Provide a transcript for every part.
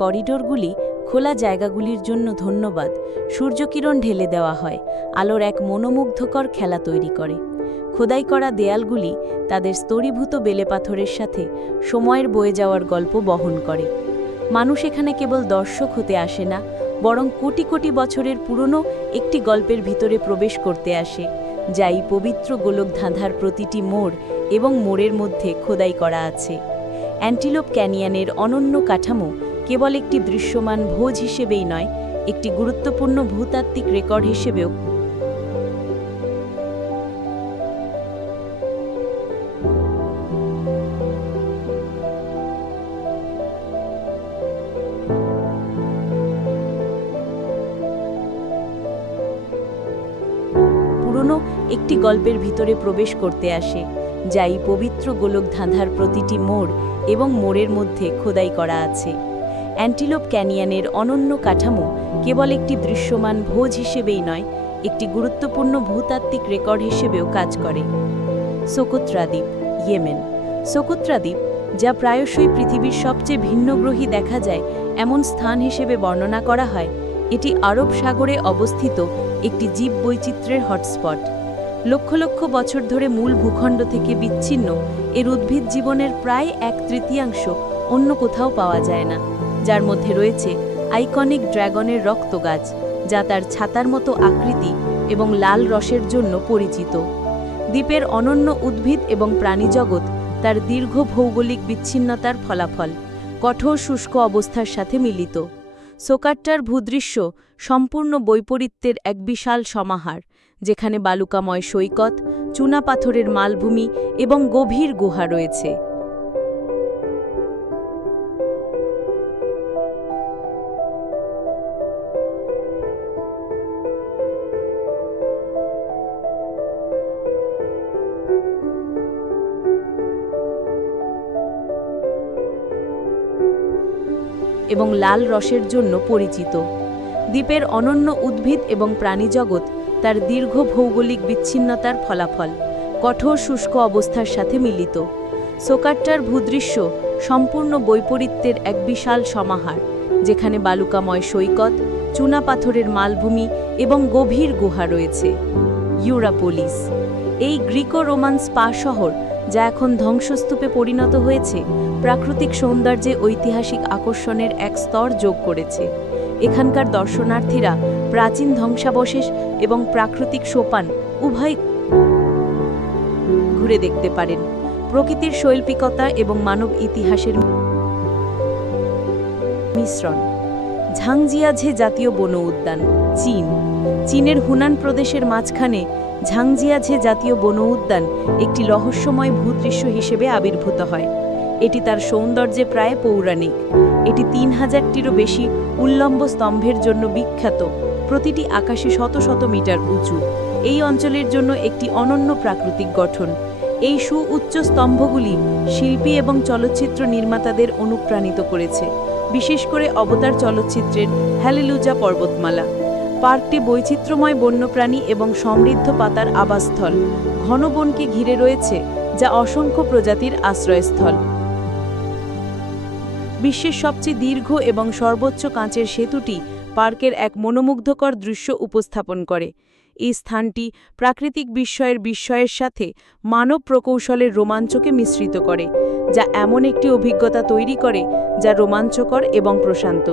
করিডোরগুলি খোলা জায়গাগুলির জন্য ধন্যবাদ সূর্যকিরণ ঢেলে দেওয়া হয়, আলোর এক মনোমুগ্ধকর খেলা তৈরি করে। খোদাই করা দেয়ালগুলি তাদের স্তরীভূত বেলেপাথরের সাথে সময়ের বয়ে যাওয়ার গল্প বহন করে। মানুষ এখানে কেবল দর্শক হতে আসে না, বরং কোটি কোটি বছরের পুরনো একটি গল্পের ভিতরে প্রবেশ করতে আসে, যা এই পবিত্র গোলকধাঁধার প্রতিটি মোড় এবং মোড়ের মধ্যে খোদাই করা আছে। অ্যান্টিলোপ ক্যানিয়নের অনন্য কাঠামো কেবল একটি দৃশ্যমান ভোজ হিসেবেই নয়, একটি গুরুত্বপূর্ণ ভূতাত্ত্বিক রেকর্ড হিসেবেও পুরনো একটি গল্পের ভিতরে প্রবেশ করতে আসে, যা এই পবিত্র গোলকধাঁধার প্রতিটি মোড় এবং মোড়ের মধ্যে খোদাই করা আছে। অ্যান্টিলোপ ক্যানিয়নের অনন্য কাঠামো কেবল একটি দৃশ্যমান ভোজ হিসেবেই নয়, একটি গুরুত্বপূর্ণ ভূতাত্ত্বিক রেকর্ড হিসেবেও কাজ করে। সোকোত্রা দ্বীপ, ইয়েমেন। সোকোত্রা দ্বীপ, যা প্রায়শই পৃথিবীর সবচেয়ে ভিন্নগ্রহী দেখা যায় এমন স্থান হিসেবে বর্ণনা করা হয়, এটি আরব সাগরে অবস্থিত একটি জীববৈচিত্র্যের হটস্পট। লক্ষ লক্ষ বছর ধরে মূল ভূখণ্ড থেকে বিচ্ছিন্ন এর উদ্ভিদ জীবনের প্রায় 1/3 অন্য কোথাও পাওয়া যায় না, যার মধ্যে রয়েছে আইকনিক ড্রাগনের রক্ত গাছ, যা তার ছাতার মতো আকৃতি এবং লাল রসের জন্য পরিচিত। দ্বীপের অনন্য উদ্ভিদ এবং প্রাণীজগৎ তার দীর্ঘ ভৌগোলিক বিচ্ছিন্নতার ফলাফল, কঠোর শুষ্ক অবস্থার সাথে মিলিত। সোকাট্টার ভূদৃশ্য সম্পূর্ণ বৈপরীত্যের এক বিশাল সমাহার, যেখানে বালুকাময় সৈকত, চুনাপাথরের মালভূমি এবং গভীর গুহা রয়েছে। এবং লাল রসের জন্য পরিচিত। দ্বীপের অনন্য উদ্ভিদ এবং প্রাণীজগৎ তার দীর্ঘ ভৌগোলিক বিচ্ছিন্নতার ফলাফল, কঠোর শুষ্ক অবস্থার সাথে মিলিত। সোকাট্টার ভূদৃশ্য সম্পূর্ণ বৈপরীত্যের এক বিশাল সমাহার, যেখানে বালুকাময় সৈকত, চুনাপাথরের মালভূমি এবং গভীর গুহা রয়েছে। ইউরাপোলিস, এই গ্রিকো রোমান স্পা শহর, যা এখন ধ্বংসস্তূপে পরিণত হয়েছে, প্রাকৃতিক সৌন্দর্যে ঐতিহাসিক আকর্ষণের এক স্তর যোগ করেছে। এখানকার দর্শনার্থীরা প্রাচীন ধ্বংসাবশেষ এবং প্রাকৃতিক সোপান উভয় ঘুরে দেখতে পারেন। প্রকৃতির শৈল্পিকতা এবং মানব ইতিহাসের মিশ্রণ। ঝাংজিয়াঝে জাতীয় বন উদ্যান, চীন। চীনের হুনান প্রদেশের মাঝখানে ঝাংজিয়াঝে জাতীয় বন উদ্যান একটি রহস্যময় ভূদৃশ্য হিসেবে আবির্ভূত হয়। এটি তার সৌন্দর্যে প্রায় পৌরাণিক। এটি 3000-টিরও বেশি উল্লম্ব স্তম্ভের জন্য বিখ্যাত, প্রতিটি আকাশে শত শত মিটার উঁচু। এই অঞ্চলের জন্য একটি অনন্য প্রাকৃতিক গঠন। এই সুউচ্চ স্তম্ভগুলি শিল্পী এবং চলচ্চিত্র নির্মাতাদের অনুপ্রাণিত করেছে, বিশেষ করে অবতার চলচ্চিত্রের হ্যালেলুজা পর্বতমালা। পার্কটি বৈচিত্র্যময় বন্যপ্রাণী এবং সমৃদ্ধ পাতার আবাসস্থল। ঘন বনকে ঘিরে রয়েছে, যা অসংখ্য প্রজাতির আশ্রয়স্থল। বিশ্বের সবচেয়ে দীর্ঘ এবং সর্বোচ্চ কাঁচের সেতুটি পার্কের এক মনোমুগ্ধকর দৃশ্য উপস্থাপন করে। এই স্থানটি প্রাকৃতিক বিস্ময়ের সাথে মানব প্রকৌশলের রোমাঞ্চকে মিশ্রিত করে, যা এমন একটি অভিজ্ঞতা তৈরি করে যা রোমাঞ্চকর এবং প্রশান্ত।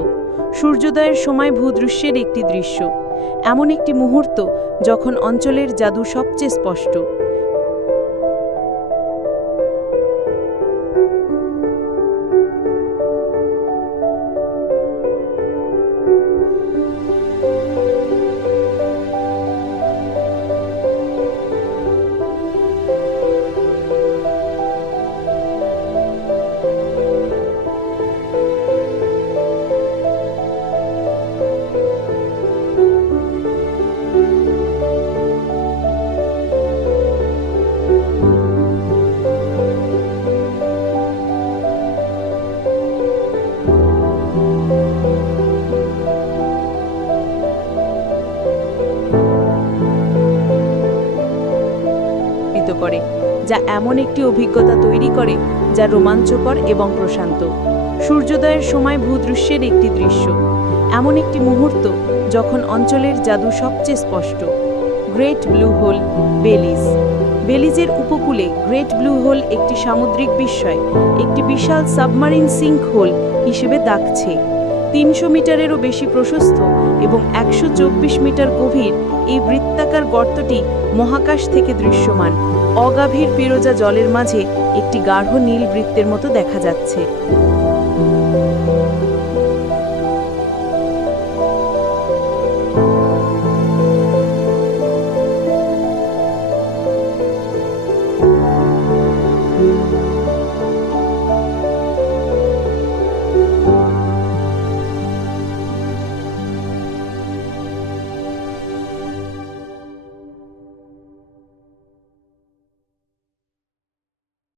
সূর্যোদয়ের সময় ভূদৃশ্যের একটি দৃশ্য, এমন একটি মুহূর্ত যখন অঞ্চলের জাদু সবচেয়ে স্পষ্ট। করে, যা এমন একটি অভিজ্ঞতা তৈরি করে যা রোমাঞ্চকর এবং প্রশান্ত। সূর্যোদয়ের সময় ভূদৃশ্যের একটি দৃশ্য, এমন একটি মুহূর্ত যখন অঞ্চলের জাদু সবচেয়ে স্পষ্ট। Great blue hole, Belize. বেলিজের উপকূলে গ্রেট ব্লু হোল একটি সামুদ্রিক বিস্ময়, একটি বিশাল সাবমারিন সিঙ্ক হোল হিসেবে ডাকছে। 300 মিটারেরও বেশি প্রশস্ত এবং 124 মিটার গভীর এই বৃত্তাকার গর্তটি মহাকাশ থেকে দৃশ্যমান। অগাভীর ফিরোজা জলের মাঝে একটি গাঢ় নীল বৃত্তের মতো দেখা যাচ্ছে।